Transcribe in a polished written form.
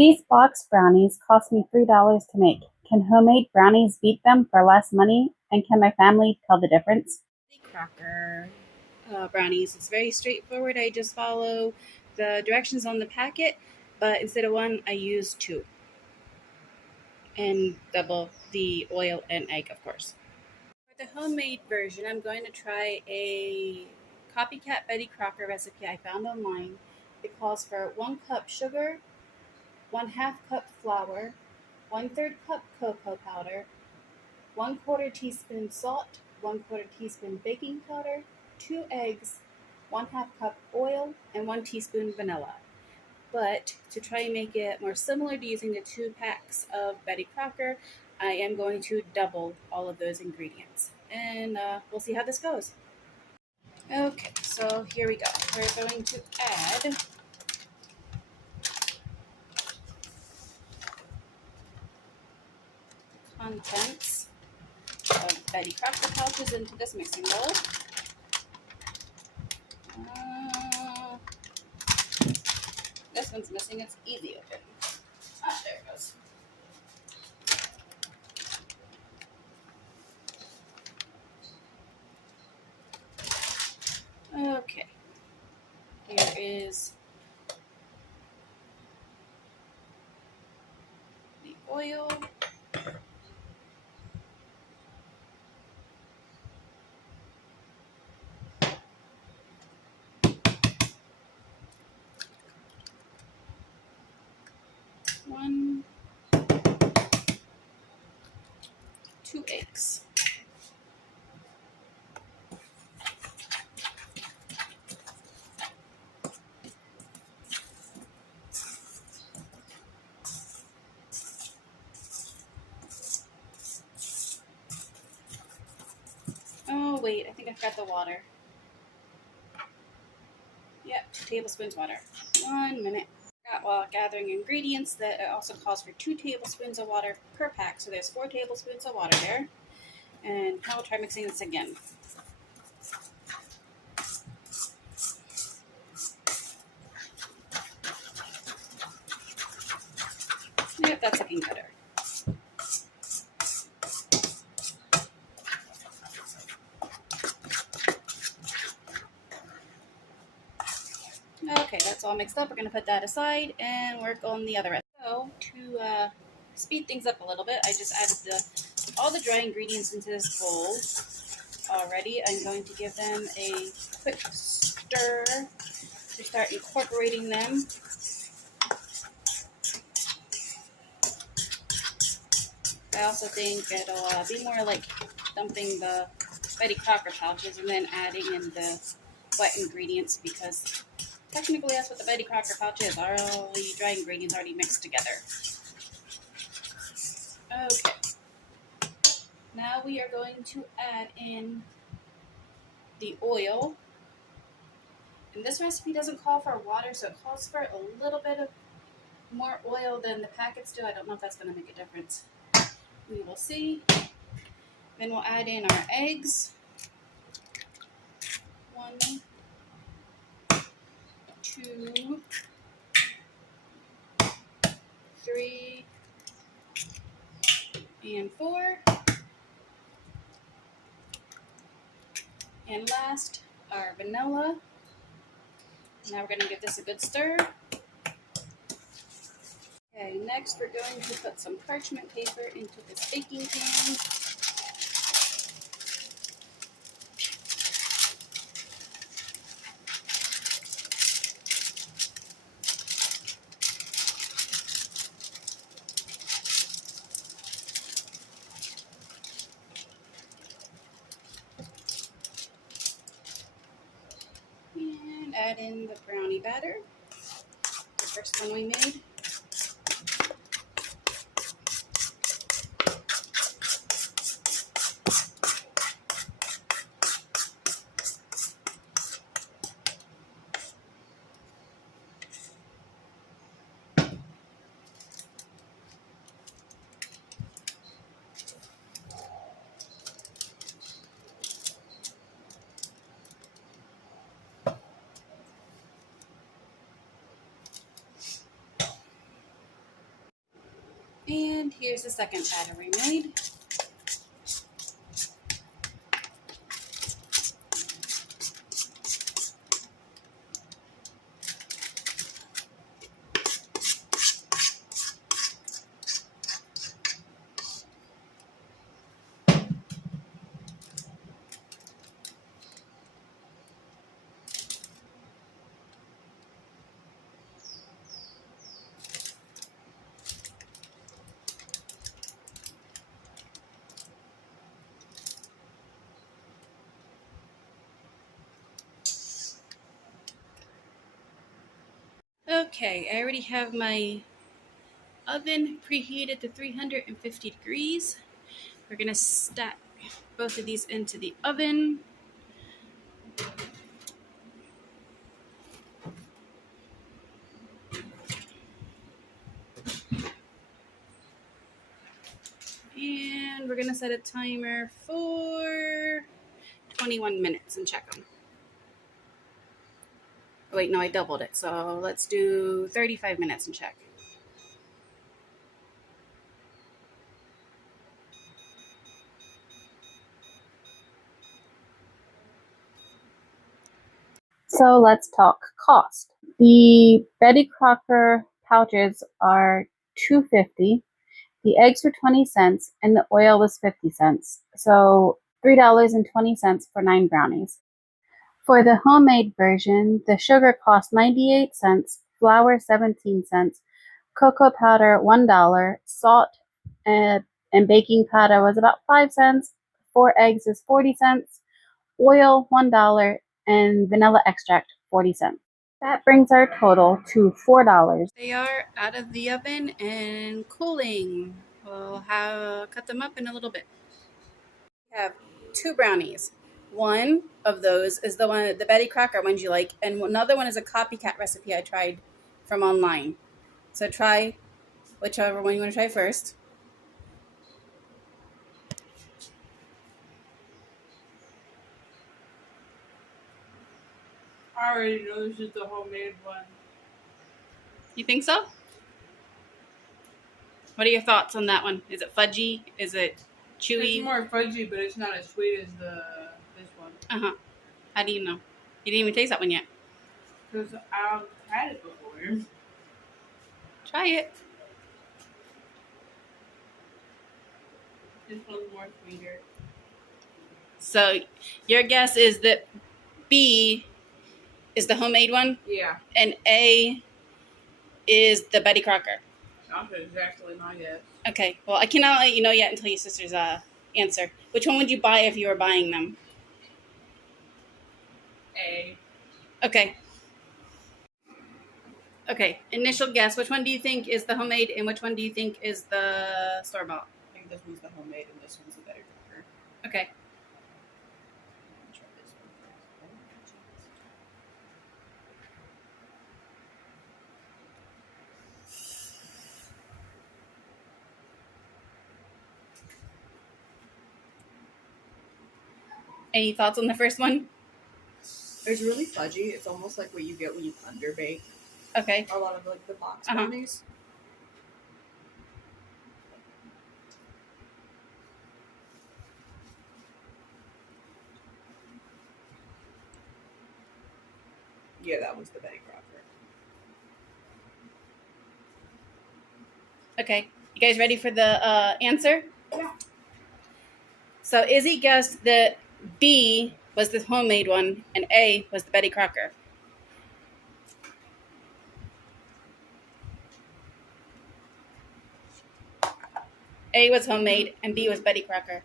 These box brownies cost me $3 to make. Can homemade brownies beat them for less money? And can my family tell the difference? Betty Crocker brownies. It's very straightforward. I just follow the directions on the packet, but instead of one, I use two. And double the oil and egg, of course. For the homemade version, I'm going to try a Copycat Betty Crocker recipe I found online. It calls for 1 cup sugar, 1/2 cup flour, 1/3 cup cocoa powder, 1/4 teaspoon salt, 1/4 teaspoon baking powder, 2 eggs, 1/2 cup oil, and 1 teaspoon vanilla. But to try and make it more similar to using the 2 packs of Betty Crocker, I am going to double all of those ingredients. And we'll see how this goes. Okay, so here we go. We're going to add contents of Betty Crocker pouches into this mixing bowl. This one's missing its easy open. Ah, there it goes. Okay. Here is the oil. One, 2 eggs. Oh, wait, I think I forgot the water. Yep, 2 tablespoons water. 1 minute. While gathering ingredients, that it also calls for 2 tablespoons of water per pack. So there's 4 tablespoons of water there. And now we'll try mixing this again. Yep, that's looking better. Okay, that's all mixed up. We're going to put that aside and work on the other end. So, to speed things up a little bit, I just added all the dry ingredients into this bowl already. I'm going to give them a quick stir to start incorporating them. I also think it'll be more like dumping the Betty Crocker pouches and then adding in the wet ingredients, because technically that's what the Betty Crocker pouch is. All the dry ingredients already mixed together. Okay. Now we are going to add in the oil. And this recipe doesn't call for water, so it calls for a little bit of more oil than the packets do. I don't know if that's going to make a difference. We will see. Then we'll add in our eggs. 1, 2, 3, and 4. And last, our vanilla. Now we're going to give this a good stir. Okay, next we're going to put some parchment paper into this baking pan. And add in the brownie batter, the first one we made. And here's the second batter we made. Okay, I already have my oven preheated to 350 degrees. We're gonna stack both of these into the oven. And we're gonna set a timer for 21 minutes and check them. Oh, wait, no, I doubled it. So let's do 35 minutes and check. So let's talk cost. The Betty Crocker pouches are $2.50. The eggs were 20 cents and the oil was 50 cents. So $3.20 for 9 brownies. For the homemade version, the sugar cost 98 cents, flour 17 cents, cocoa powder $1, salt and baking powder was about 5 cents, 4 eggs is 40 cents, oil $1, and vanilla extract 40 cents. That brings our total to $4. They are out of the oven and cooling. We'll cut them up in a little bit. We have 2 brownies. One of those is the Betty Crocker ones you like, and another one is a copycat recipe I tried from online. So try whichever one you want to try first. I already know this is the homemade one. You think so? What are your thoughts on that one? Is it fudgy? Is it chewy? It's more fudgy, but it's not as sweet as this one. Uh-huh. How do you know? You didn't even taste that one yet. Because I've had it before. Try it. This one's more sweeter. So your guess is that B is the homemade one Yeah, and A is the Betty Crocker. that's exactly my guess. Okay. Well, I cannot let you know yet until your sister's answer. Which one would you buy if you were buying them? A. Okay. Okay. Initial guess. Which one do you think is the homemade and which one do you think is the store-bought? I think this one's the homemade and this one's the Betty Crocker. Okay. Try this one first. Any thoughts on the first one? It's really fudgy. It's almost like what you get when you underbake Okay. a lot of like the box Uh-huh. brownies. Yeah, that one's the Betty Crocker. Okay. You guys ready for the answer? Yeah. So Izzy guessed that B was the homemade one and A was the Betty Crocker. A was homemade and B was Betty Crocker.